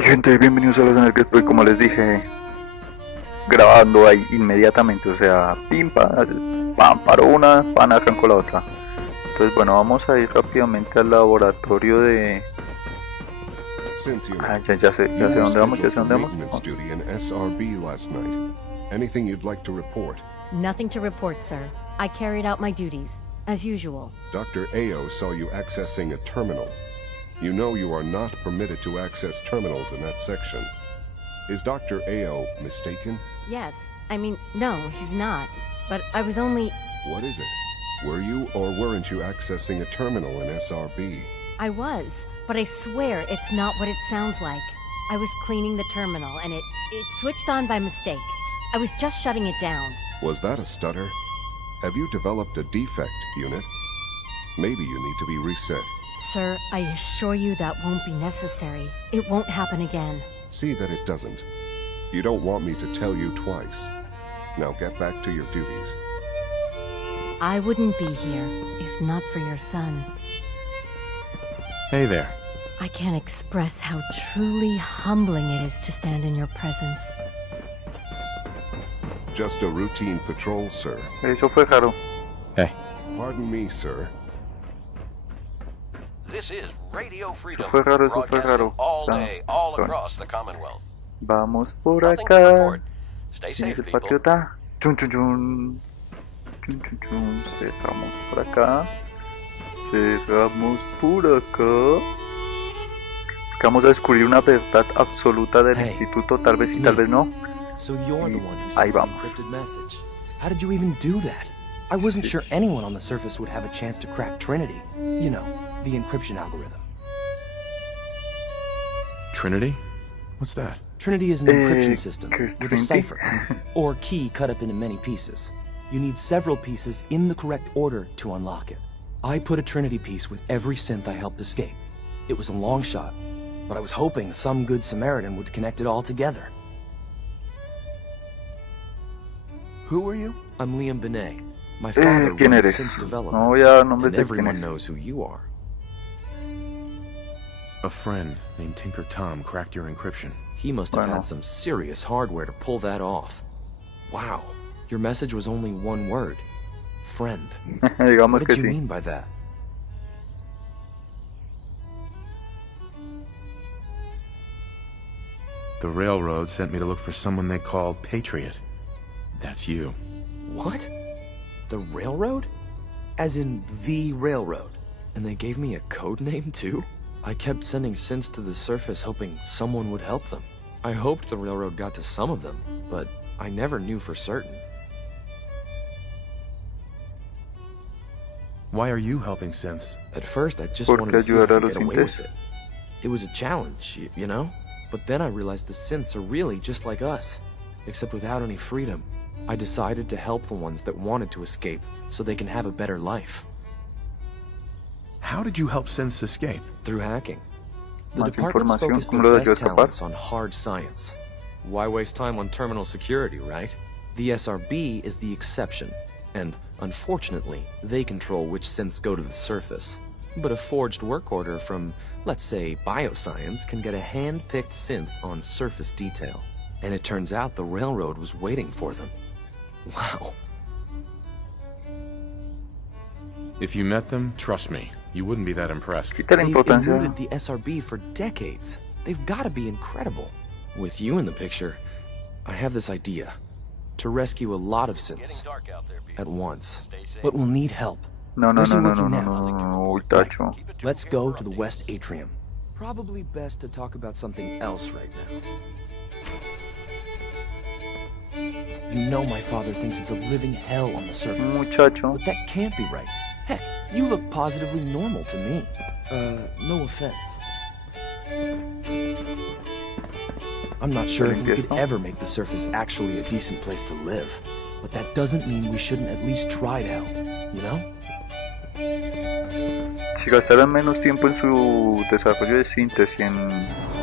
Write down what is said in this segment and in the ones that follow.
Hey gente, bienvenidos a los en el Crespo y como les dije, grabando ahí inmediatamente, o sea, pim, pam, paró una, pan, arrancó la otra. Entonces bueno, vamos a ir rápidamente al laboratorio de... ya sé dónde vamos, ya sé dónde vamos. Nothing to report, sir. I carried out my duties, as usual. Dr. Ao saw you accessing a terminal. You know you are not permitted to access terminals in that section. Is Dr. Ao mistaken? Yes. I mean, no, he's not. But I was only... What is it? Were you or weren't you accessing a terminal in SRB? I was, but I swear it's not what it sounds like. I was cleaning the terminal, and it switched on by mistake. I was just shutting it down. Was that a stutter? Have you developed a defect, unit? Maybe you need to be reset. Sir, I assure you that won't be necessary. It won't happen again. See that it doesn't. You don't want me to tell you twice. Now get back to your duties. I wouldn't be here if not for your son. Hey there. I can't express how truly humbling it is to stand in your presence. Just a routine patrol, sir. Eso fue raro. Hey. Pardon me, sir. This is Radio Freedom, Eso fue raro, broadcasting all Está- day, all bueno. across the Commonwealth. Vamos por Nothing to acá. report. Stay ¿Quién es safe, el people. patriota? Chun chun chun. Chun chun chun. Cerramos por acá. Cerramos por acá. Vamos a descubrir una verdad absoluta del instituto, tal vez sí, tal vez no. So you're the one who Ahí sent the vamos. encrypted message. How did you even do that? I wasn't sure anyone on the surface would have a chance to crack Trinity. You know, the encryption algorithm. Trinity? What's that? Trinity is an encryption system ¿qué es with a Trinity? cipher, or key cut up into many pieces. You need several pieces in the correct order to unlock it. I put a Trinity piece with every synth I helped escape. It was a long shot, but I was hoping some good Samaritan would connect it all together. Who are you? I'm Liam Benet. My father ¿Quién runs eres? synth development, No voy a nombres and de quién everyone es. knows who you are. A friend named Tinker Tom cracked your encryption. He must have Bueno. had some serious hardware to pull that off. Wow, your message was only one word. Friend. Digamos What que did you sí. mean by that? The railroad sent me to look for someone they called Patriot. That's you. What? The railroad? As in the railroad? And they gave me a code name too? I kept sending synths to the surface hoping someone would help them. I hoped the railroad got to some of them, but I never knew for certain. Why are you helping synths? At first, I just Porque wanted to see if I ayudar a could los get away synths. with it. It was a challenge, you know? But then I realized the synths are really just like us, except without any freedom. I decided to help the ones that wanted to escape, so they can have a better life. How did you help synths escape? Through hacking. The Más department's información, focused ¿cómo their lo best dejó escapar? talents on hard science. Why waste time on terminal security, right? The SRB is the exception, and unfortunately, they control which synths go to the surface. But a forged work order from, let's say, bioscience can get a hand-picked synth on surface detail. And it turns out the railroad was waiting for them. Wow. If you met them, trust me, you wouldn't be that impressed. Quita la They've importancia. eluded the SRB for decades. They've got to be incredible. With you in the picture, I have this idea. To rescue a lot of Getting synths dark out there, people. at once. Stay safe. But we'll need help. No, no, Where's no, he no, no, working no, now? no, no, no, uy, tacho. Keep it tuned Let's here go for to the updates. West Atrium. Probably best to talk about something else right now. You know my father thinks it's a living hell on the surface. Muchacho. But that can't be right. Heck, you look positively normal to me. No offense. I'm not sure if we could ever make the surface actually a decent place to live. But that doesn't mean we shouldn't at least try to help, you know? Si gastaran menos tiempo en su desarrollo de síntesis, en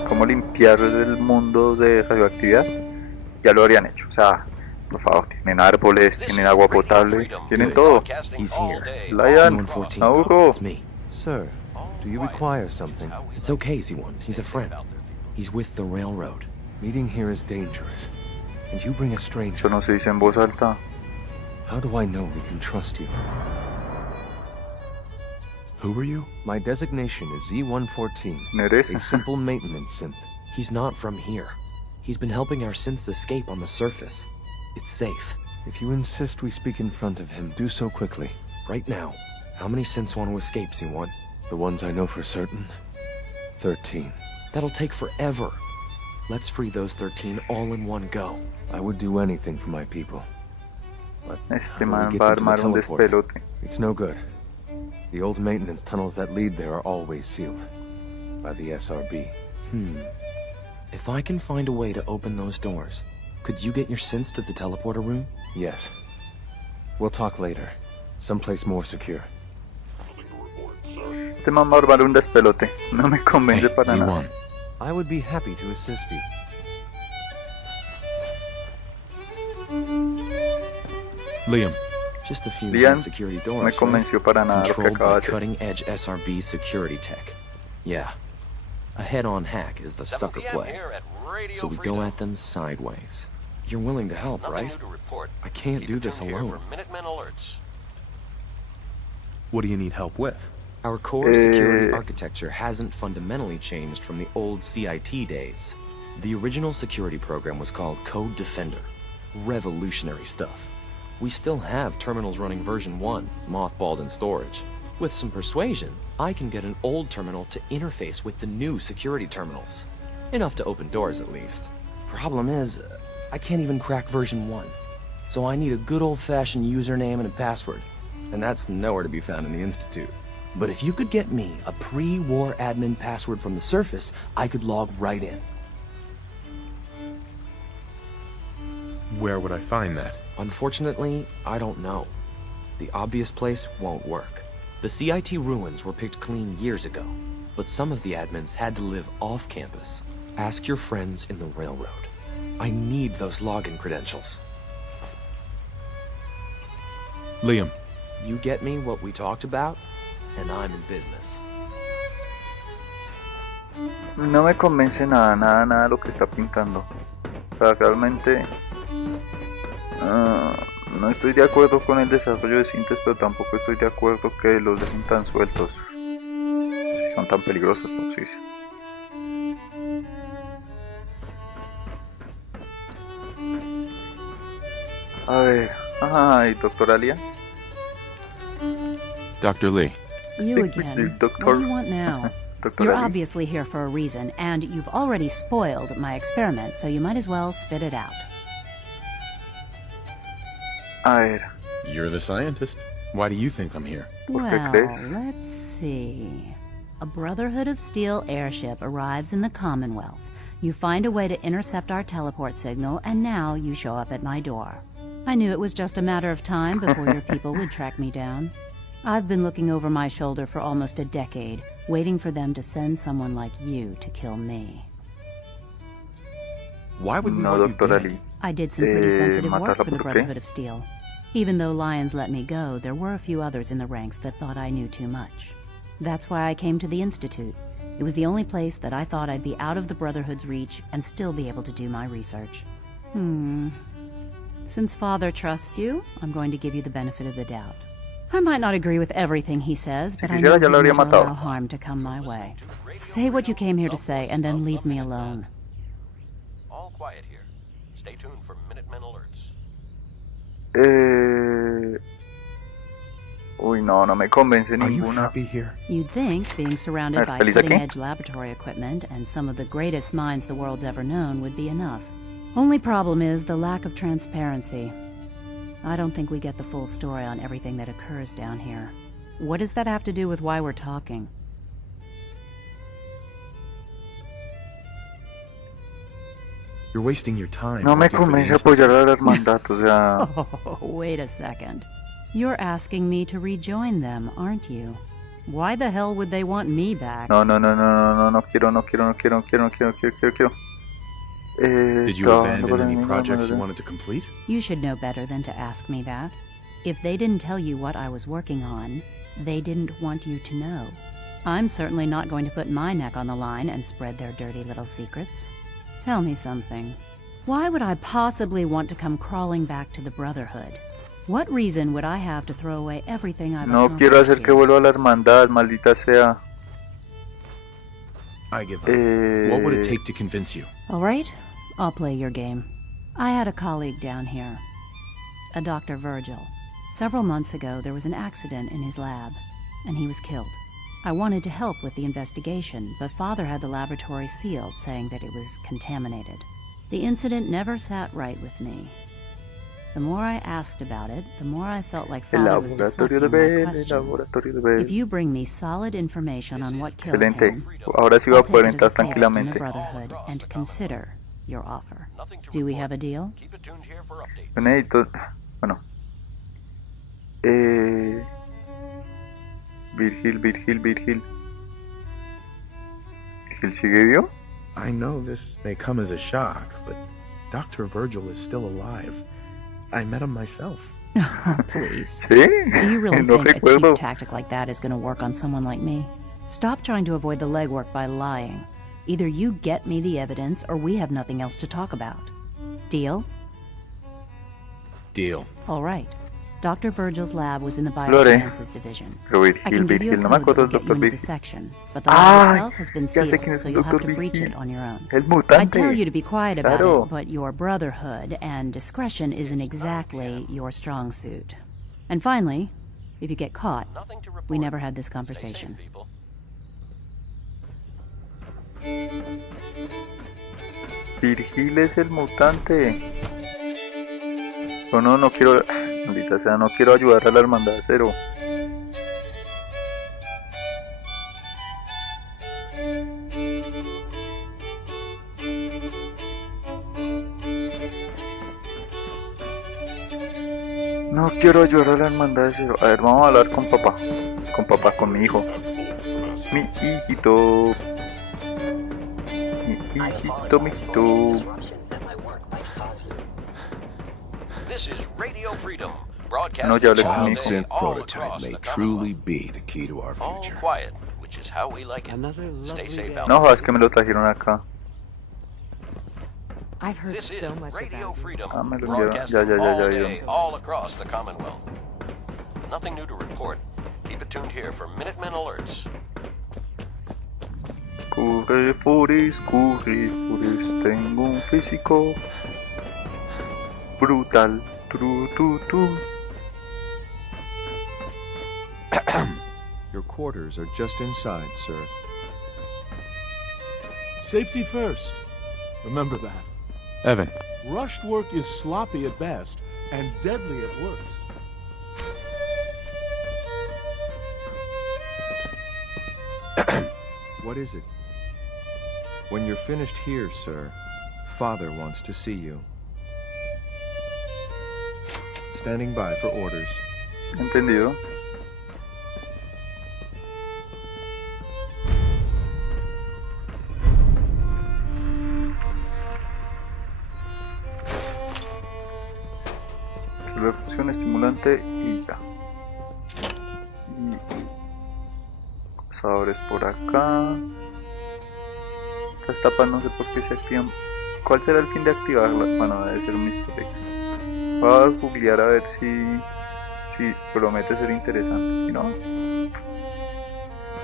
cómo limpiar el mundo de radioactividad, ya lo habrían hecho. O sea, por favor, tienen árboles, tienen agua potable, tienen todo. He's here. Lion, C114. Nauro. It's me. Sir, do you require something? It's okay, Z1. He's a friend. He's with the railroad. Meeting here is dangerous. And you bring a stranger. Eso no se dice en voz alta. How do I know we can trust you? Who are you? My designation is Z-114. ¿Eres? A simple maintenance synth. He's not from here. He's been helping our synths escape on the surface. It's safe. If you insist we speak in front of him, do so quickly. Right now, how many synths want to escape, C1? The ones I know for certain, 13. That'll take forever. Let's free those 13 all in one go. I would do anything for my people. But Este how do we man get va a them to armar un the teleporter? despelote. It's no good. The old maintenance tunnels that lead there are always sealed by the SRB. If I can find a way to open those doors, could you get your synths to the teleporter room? Yes. We'll talk later. Someplace more secure. Este man va a armar un despelote. No me convence Hey, para nada. Z1. I would be happy to assist you. Liam, Just a few Liam, security No me doors, right? convenció para nada lo que Controlled acaba by de hacer. cutting-edge SRB security tech. Yeah. A head-on hack is the 7 sucker p.m. play. here at Radio So we Freedom. go at them sideways. You're willing to help, Nothing right? new to report. I can't Keep do it this tuned here alone. for Minutemen alerts. what do you need help with? Our core security architecture hasn't fundamentally changed from the old CIT days. The original security program was called Code Defender. Revolutionary stuff. We still have terminals running version 1, mothballed in storage. With some persuasion, I can get an old terminal to interface with the new security terminals. Enough to open doors, at least. Problem is, I can't even crack version 1. So I need a good old-fashioned username and a password. And that's nowhere to be found in the Institute. But if you could get me a pre-war admin password from the surface, I could log right in. Where would I find that? Unfortunately, I don't know. The obvious place won't work. The CIT ruins were picked clean years ago, but some of the admins had to live off campus. Ask your friends in the railroad. I need those login credentials. Liam, You get me what we talked about, and I'm in business. No me convence nada lo que está pintando. O sea, realmente no estoy de acuerdo con el desarrollo de cintas, pero tampoco estoy de acuerdo que los dejen tan sueltos. Si son tan peligrosos, pues sí. A ver, ay, doctora Lia. Dr. Lee. You Speak with the again. doctor. What do you want now? Doctora You're Lee. obviously here for a reason, and you've already spoiled my experiment, so you might as well spit it out. A ver, You're the scientist. Why do you think I'm here? ¿por qué Well, crees? let's see. A Brotherhood of Steel airship arrives in the Commonwealth. You find a way to intercept our teleport signal, and now you show up at my door. I knew it was just a matter of time before your people would track me down. I've been looking over my shoulder for almost a decade, waiting for them to send someone like you to kill me. Why would we No, want you doctora dead? Lee. I did some pretty sensitive work matarla for the por qué? Brotherhood of Steel. Even though Lions let me go, there were a few others in the ranks that thought I knew too much. That's why I came to the Institute. It was the only place that I thought I'd be out of the Brotherhood's reach and still be able to do my research. Since Father trusts you, I'm going to give you the benefit of the doubt. I might not agree with everything he says, but I know quisiera, ya he'd lo habría never matado. allow harm to come my way. Say what you came here to say, and then leave me alone. All quiet here. Stay tuned for Minutemen alerts. Uy, no me convence Are you ninguna. happy here? You'd think being surrounded by ¿Feliz aquí? cutting-edge laboratory equipment and some of the greatest minds the world's ever known would be enough. Only problem is the lack of transparency. I don't think we get the full story on everything that occurs down here. What does that have to do with why we're talking? You're wasting your time. No me working for the convence Institute. apoyar a la hermandad, o sea... Oh, wait a second. You're asking me to rejoin them, aren't you? Why the hell would they want me back? No quiero. Did you abandon any projects you wanted to complete? You should know better than to ask me that. If they didn't tell you what I was working on, they didn't want you to know. I'm certainly not going to put my neck on the line and spread their dirty little secrets. Tell me something. Why would I possibly want to come crawling back to the Brotherhood? What reason would I have to throw away everything I've No quiero hacer que vuelva a la hermandad, maldita sea. I give up. What would it take to convince you? All right, I'll play your game. I had a colleague down here, a Dr. Virgil. Several months ago, there was an accident in his lab, and he was killed. I wanted to help with the investigation, but Father had the laboratory sealed, saying that it was contaminated. The incident never sat right with me. The more I asked about it, the more I felt like Father was deflecting my questions. If you bring me solid information on what killed Excelente. him, Ahora sí va a I'll poder take it as a entrar favor from the tranquilamente. Brotherhood and consider your offer. Do we have a deal? Keep it tuned here for updates. Yo necesito... Bueno. Virgil. ¿Virgil sigue vivo? I know this may come as a shock, but Dr. Virgil is still alive. I met him myself. Oh, please. ¿Sí? Do you really No think a recuerdo. cheap tactic like that is going to work on someone like me? Stop trying to avoid the legwork by lying. Either you get me the evidence, or we have nothing else to talk about. Deal? Deal. All right. Dr. Virgil's lab was in the Lore. biosciences division. Pero I Virgil, can give you a no me code acuerdo that del will Dr. get you into the Virgil. section, but the lab itself has been ya sé quién sealed, es so el you'll have Dr. to breach Virgil. it on your own. El mutante. I'd tell you to be quiet about Claro. it, but your brotherhood and discretion isn't exactly your strong suit. And finally, if you get caught, Nothing to report. we never had this Stay conversation. safe, people. Virgil es el mutante. No quiero... Maldita sea, no quiero ayudar a la hermandad cero. No quiero ayudar a la hermandad cero. A ver, vamos a hablar con papá. Con mi hijo. Mi hijito. Mi hijito. This is Radio Freedom, broadcasting No, ya hablé con all mi day, hijo. Synth all prototype across may the truly Commonwealth. be the key to our All future. quiet, which is how we like it. Stay safe out No, there. es que me lo trajeron acá. I've heard This so is much Radio about you. Freedom, Ah, me lo enviaron. broadcasting Ya, all ya. day, all across the Commonwealth. Nothing new to report. Keep it tuned here for Minutemen alerts. Curre, furis, tengo un físico brutal. Tu. Your quarters are just inside, sir. Safety first. Remember that. Evan, Rushed work is sloppy at best and deadly at worst. What is it? When you're finished here, sir, Father wants to see you. Standing by for orders. ¿Entendido? Solo fusión estimulante y ya. Y pasadores por acá. Estas tapas no sé por qué se activan. ¿Cuál será el fin de activarlas? Bueno, debe ser un misterio. Voy a googlear a ver si promete ser interesante. Si no,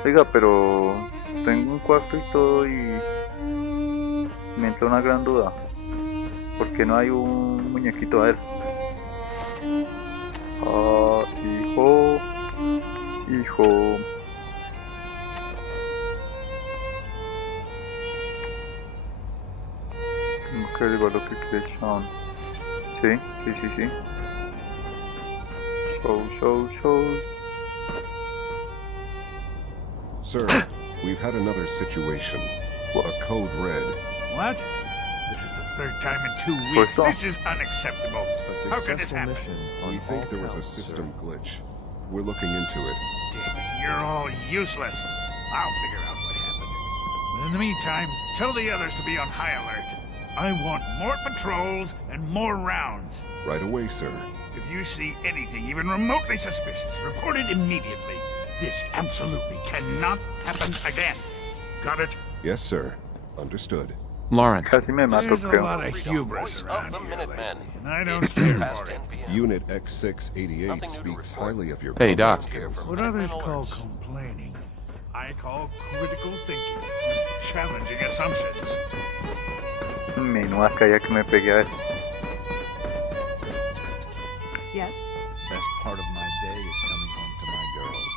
oiga, pero tengo un cuarto y todo y me entra una gran duda. ¿Por qué no hay un muñequito? A ver. Ah, hijo. Tengo que averiguar lo que quiere Sean. Sí. Show. Sir, we've had another situation. A code red. What? This is the third time in 2 weeks. First off. This is unacceptable. A How could this successful happen? mission on We think all there was a counts, system sir. glitch. We're looking into it. Damn it, you're all useless. I'll figure out what happened. But in the meantime, tell the others to be on high alert. I want more patrols and more rounds. Right away, sir. If you see anything even remotely suspicious, report it immediately. This absolutely cannot happen again. Got it? Yes, sir. Understood. Lawrence, Casi me mato, There's a creo. lot of Voice hubris of around the here Minutemen. lately, and I don't It's care past for 10 it. p.m. Unit X688 Nothing new to speaks report. highly of your Hey, Doc. combat skills. What others call complaining, I call critical thinking, challenging assumptions. Menuda caída que me pegué a ver. Yes? Best part of my day is coming home to my girls.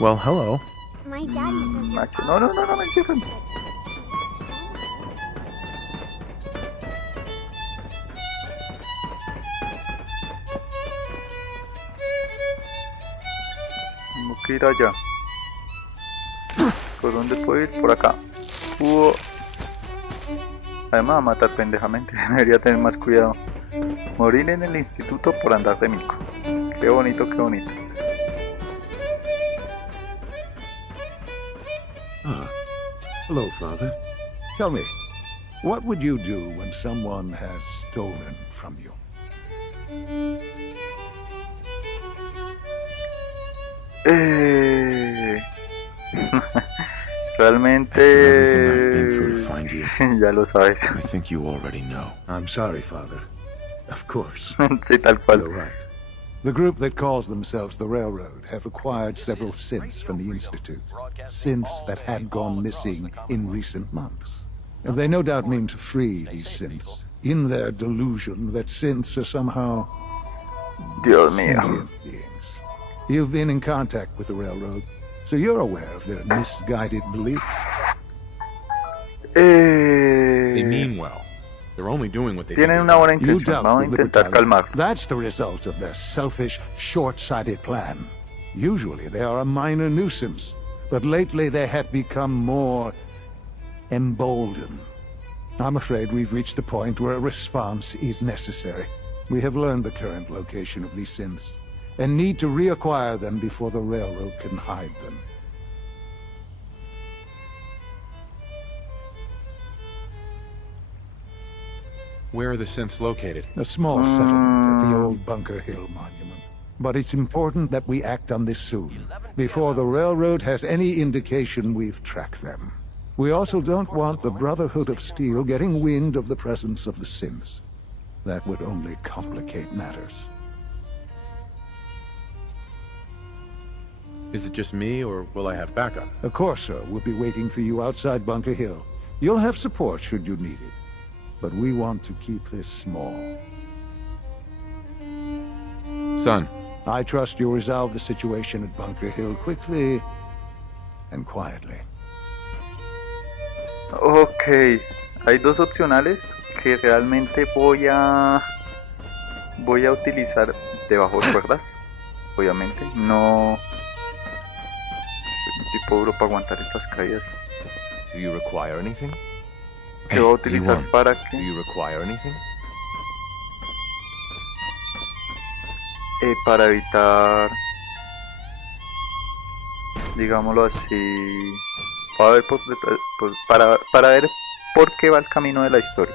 Well, hello. My daddy says you're Macho, no me encierren. Tengo que ir allá. ¿Por dónde puedo ir? Por acá. Además va a matar pendejamente. Debería tener más cuidado. Morir en el instituto por andar de mico. Qué bonito, qué bonito. Ah. Hello, Father. Tell me, what would you do when someone has stolen from you? Realmente ya lo sabes. I think you already know. I'm sorry, Father. Of course. Sí, tal cual. You're right. The group that calls themselves the Railroad have acquired several synths from the Institute. Synths that had gone missing in recent months. And they no doubt mean to free these synths, in their delusion that synths are somehow Dios mío. sentient beings. You've been in contact with the Railroad, so you're aware of their misguided beliefs. They mean well. They're only doing what they Tienen think una buena You intención. doubt Vamos a the intentar libertarian. calmar. That's the result of their selfish, short-sighted plan. Usually they are a minor nuisance, but lately they have become more emboldened. I'm afraid we've reached the point where a response is necessary. We have learned the current location of these synths, and need to reacquire them before the Railroad can hide them. Where are the synths located? A small settlement at the old Bunker Hill Monument. But it's important that we act on this soon, before the Railroad has any indication we've tracked them. We also don't want the Brotherhood of Steel getting wind of the presence of the synths. That would only complicate matters. Is it just me, or will I have backup? Of course, sir, we'll be waiting for you outside Bunker Hill. You'll have support should you need it. But we want to keep this small. Son, I trust you'll resolve the situation at Bunker Hill quickly and quietly. Ok, hay dos opcionales que realmente voy a utilizar debajo de cuerdas, obviamente. No soy un tipo duro para aguantar estas caídas. Do you require anything? ¿Qué voy a utilizar Z1. para Do que you require anything? para evitar, digámoslo así, para ver por qué va el camino de la historia.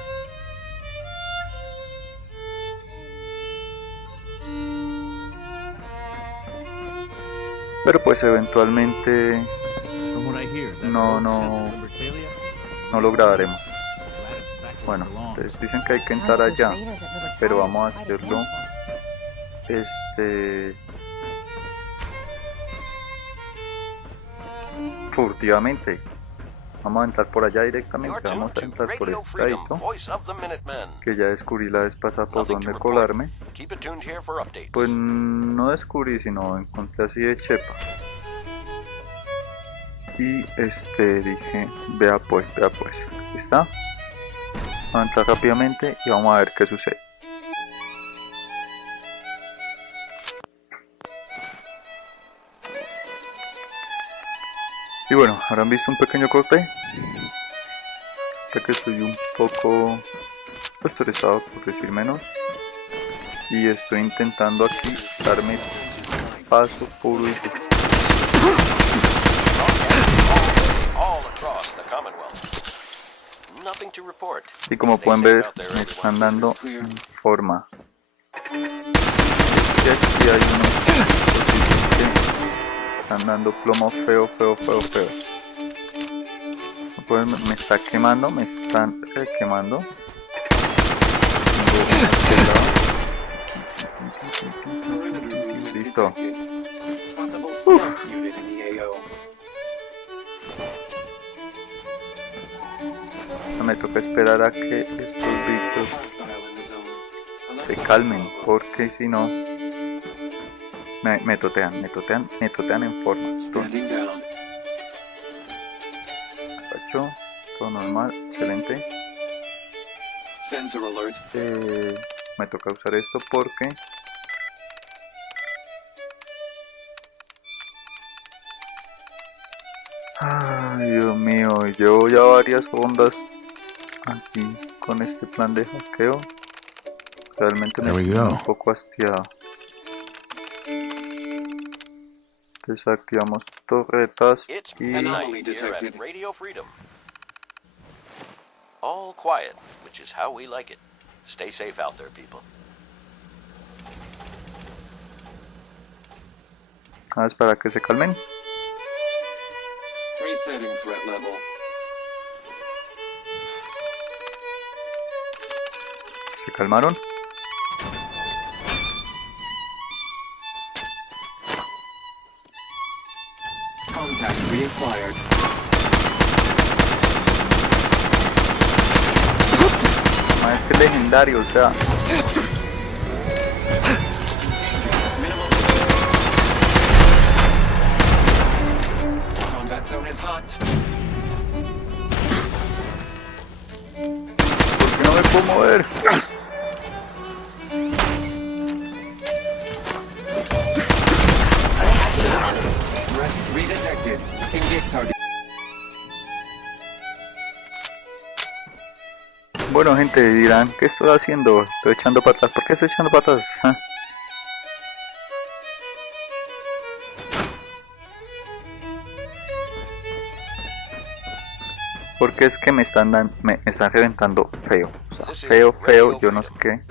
Pero pues eventualmente From what I hear, that No, rogue no. sent to Libertalia, no lo grabaremos. glad it's back where Bueno, it belongs. entonces dicen que hay que entrar allá, pero vamos a hacerlo furtivamente. Vamos a entrar por allá You're directamente, vamos tuned a to entrar por Radio este Freedom, ladito, voice of the Minutemen. que ya descubrí la vez pasada por Nothing to dónde report. colarme. Keep it tuned here for updates. Pues no descubrí, sino encontré así de chepa. Y dije, vea pues, aquí está. Vamos a entrar rápidamente y vamos a ver qué sucede. Y bueno, habrán visto un pequeño corte. Ya que estoy un poco estresado, por decir menos. Y estoy intentando aquí darme paso puro y All across the Commonwealth. Nothing to report. Y como pueden ver, me están dando forma. Y aquí hay unos están dando plomo feo, feo, feo, feo. Pues me está quemando, me están quemando. Listo. Me toca esperar a que estos bichos se calmen, porque si no me totean en forma. Entonces, agacho, todo normal, excelente. Me toca usar esto porque ay, Dios mío, llevo ya varias ondas aquí con este plan de hackeo. Realmente me estoy un poco hastiado. Desactivamos torretas y Radio Freedom. All quiet, which is how we like it. Stay safe out there, people. para que se calmen. Resetting threat level. Se calmaron. Contact reacquired. Es que es legendario, o sea. Combat zone is hot. ¿Por qué no me puedo mover? Redetected. Engage target. Bueno, gente, dirán, ¿qué estoy haciendo? Estoy echando para atrás. ¿Por qué estoy echando para atrás? Porque es que me están reventando feo. O sea, feo, feo, yo no sé qué.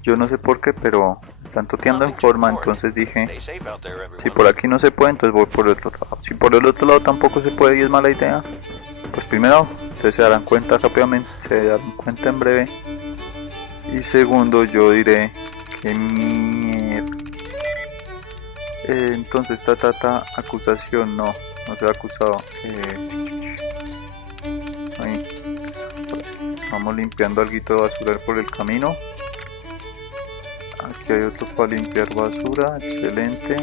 Yo no sé por qué, pero están toteando en forma. Entonces dije, si por aquí no se puede, entonces voy por el otro lado. Si por el otro lado tampoco se puede y es mala idea, pues primero, ustedes se darán cuenta rápidamente, se darán cuenta en breve. Y segundo, yo diré que mierda. Entonces, acusación, no se ha acusado. Ahí, eso, vamos limpiando algo de basura por el camino. Aquí hay otro para limpiar basura, excelente.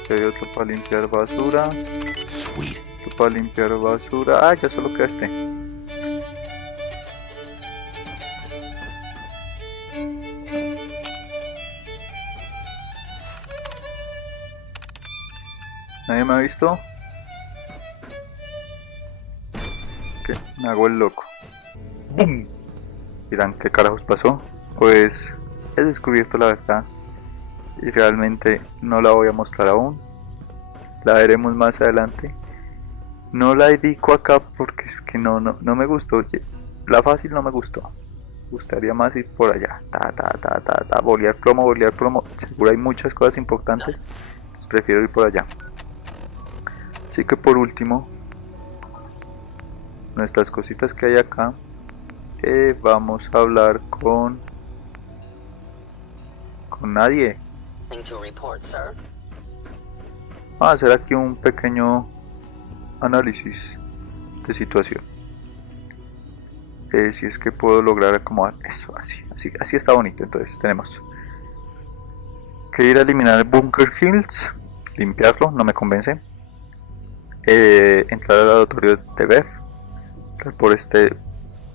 Aquí hay otro para limpiar basura. Sweet. Otro para limpiar basura. Ah, ya solo queda este. ¿Nadie me ha visto? ¿Qué? Me hago el loco. ¡Bum! Dirán, ¿qué carajos pasó? Pues he descubierto la verdad y realmente no la voy a mostrar aún. La veremos más adelante. No la dedico acá porque es que no me gustó. La fácil no me gustó. Me gustaría más ir por allá. Bolear plomo. Seguro hay muchas cosas importantes. Entonces prefiero ir por allá. Así que por último, nuestras cositas que hay acá. Vamos a hablar con nadie. Vamos a hacer aquí un pequeño análisis de situación. Si es que puedo lograr acomodar eso, así está bonito. Entonces tenemos que ir a eliminar el Bunker Hills, limpiarlo, no me convence. Entrar al laboratorio de Beth, por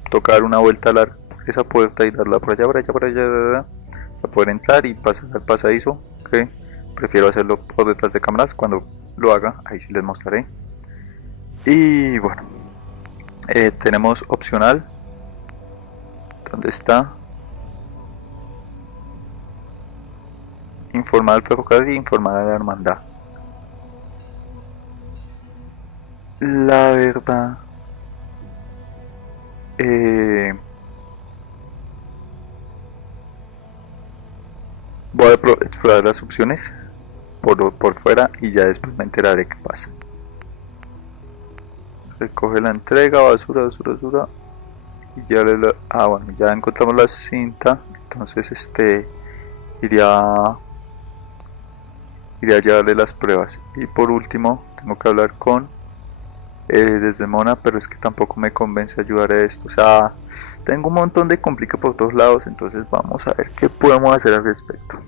tocar una vuelta larga por esa puerta y darla por allá, para poder entrar y pasar al pasadizo, que prefiero hacerlo por detrás de cámaras. Cuando lo haga, ahí sí les mostraré. Y bueno, tenemos opcional. ¿Dónde está? Informar al ferrocarril e informar a la hermandad. La verdad, voy a explorar las opciones. por fuera y ya después me enteraré qué pasa. Recoge la entrega, basura, basura, basura. Y ya bueno, ya encontramos la cinta. Entonces iría a llevarle las pruebas. Y por último, tengo que hablar con Desdemona, pero es que tampoco me convence ayudar a esto. O sea, tengo un montón de complica por todos lados. Entonces vamos a ver qué podemos hacer al respecto.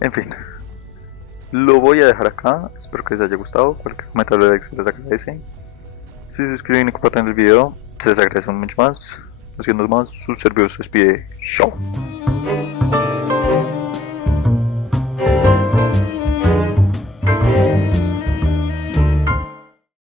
En fin, lo voy a dejar acá. Espero que les haya gustado. Cualquier comentario se les agradece. Si se suscriben y comparten el video, se les agradece mucho más. Haciendo más, su servidor se despide. Chao.